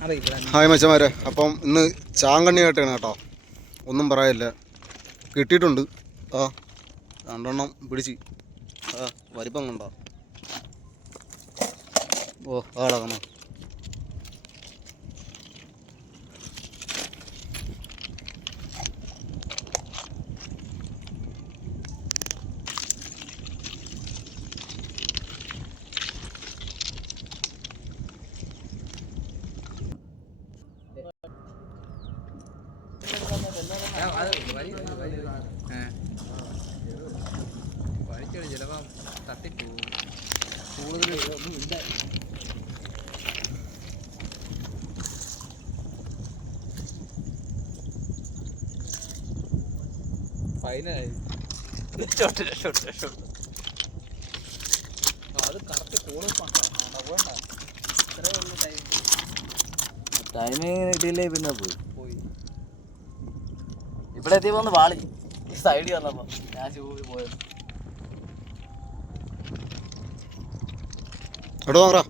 Hi മച്ചന്മാരെ, അപ്പം ഇന്ന് ചാങ്കണ്ണി കേട്ടാണ് കേട്ടോ. ഒന്നും പറയാനില്ല, കിട്ടിയിട്ടുണ്ട്. ആ 2 എണ്ണം പിടിച്ച്. വലിപ്പം കണ്ടോ? ഓ ആളാകണം. ചിലപ്പം തട്ടിപ്പോ കൂടുതൽ ഫൈനലായി. അത് കറക്റ്റ് ടൈമിങ് കിട്ടിയില്ലേ പിന്നെ പോയി. ഇവിടെ എത്തിയപ്പോ ഒന്ന് വാളി സൈഡിൽ വന്നപ്പോ ഞാൻ ചൂടി പോയത്. എടോ നോക്കടാ.